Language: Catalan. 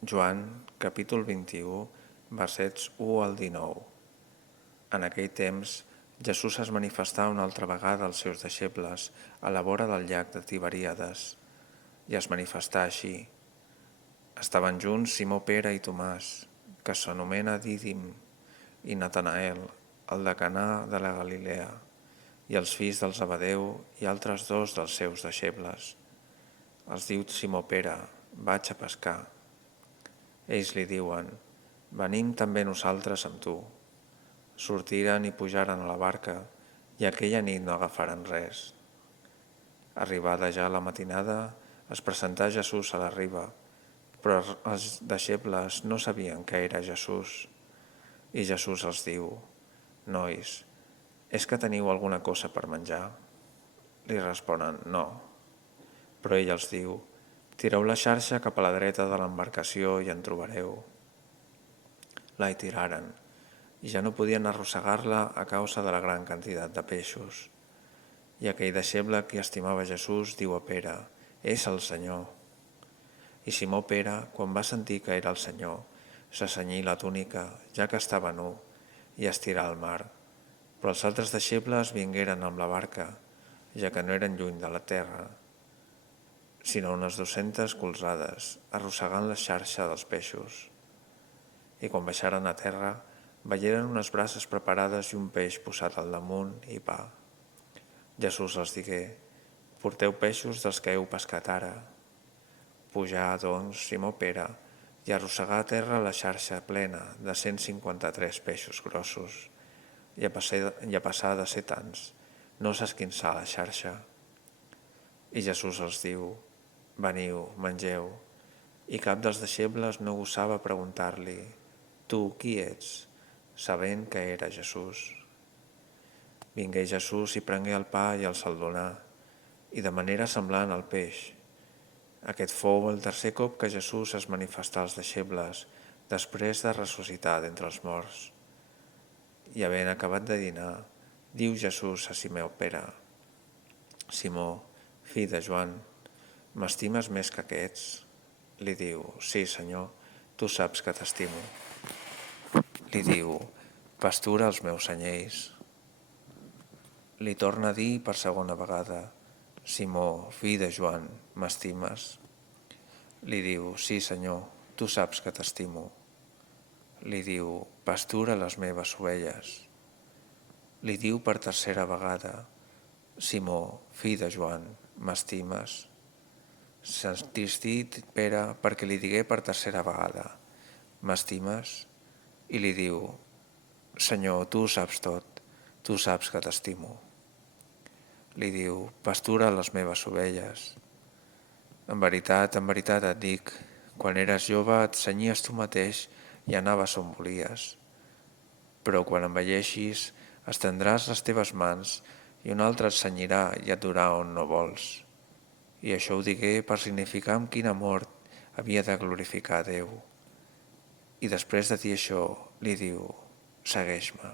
Joan, capítol 21, versets 1 al 19. En aquell temps, Jesús es manifestà una altra vegada als seus deixebles a la vora del llac de Tiberíades, i es manifestà així. Estaven junts Simó Pere i Tomàs, que s'anomena Dídim, i Natanael, el de Canà de la Galilea, i els fills del Zebedeu i altres dos dels seus deixebles. Els diu Simó Pere: vaig a pescar. Ells li diuen: venim també nosaltres amb tu. Sortiren i pujaren a la barca, i aquella nit no agafaren res. Arribada ja la matinada, es presentà Jesús a la riba, però els deixebles no sabien que era Jesús. I Jesús els diu: nois, és que teniu alguna cosa per menjar? Li responen: no. Però ell els diu: tireu la xarxa cap a la dreta de l'embarcació i en trobareu. La hi tiraren, i ja no podien arrossegar-la a causa de la gran quantitat de peixos. I aquell deixeble que estimava Jesús diu a Pere: és el Senyor. I Simó Pere, quan va sentir que era el Senyor, s'assenyí la túnica, ja que estava nu, i es tirà al mar. Però els altres deixebles vingueren amb la barca, ja que no eren lluny de la terra, sinó unes 200 colzades, arrossegant la xarxa dels peixos. I quan baixaren a terra, veieren unes braces preparades i un peix posat al damunt i pa. Jesús els digué: porteu peixos dels que heu pescat ara. Pujà, doncs, Simó Pere, i arrossegà a terra la xarxa plena de 153 peixos grossos, i a passar de ser tants, no s'esquinçà la xarxa. I Jesús els diu: veniu, mengeu. I cap dels deixebles no gosava preguntar-li: tu qui ets?, sabent que era Jesús. Vingué Jesús i prengué el pa i el se'l donà, i de manera semblant al peix. Aquest fou el tercer cop que Jesús es manifestà als deixebles, després de ressuscitar d'entre els morts. I havent acabat de dinar, diu Jesús a Simó Pere: Simó, fill de Joan, m'estimes més que aquests? Li diu: sí, Senyor, tu saps que t'estimo. Li diu: pastura els meus anyells. Li torna a dir per segona vegada: Simó, fill de Joan, m'estimes? Li diu: sí, Senyor, tu saps que t'estimo. Li diu: pastura les meves ovelles. Li diu per tercera vegada: Simó, fill de Joan, m'estimes? S'entristí Pere perquè li digué per tercera vegada: m'estimes? I li diu: Senyor, tu ho saps tot, tu saps que t'estimo. Li diu: pastura les meves ovelles. En veritat et dic, quan eres jove et cenyies tu mateix i anaves on volies. Però quan envelleixis, estendràs les teves mans i un altre et cenyirà i et durà on no vols. I això ho digué per significar amb quin amor havia de glorificar a Déu. I després de dir això, li diu: segueix-me.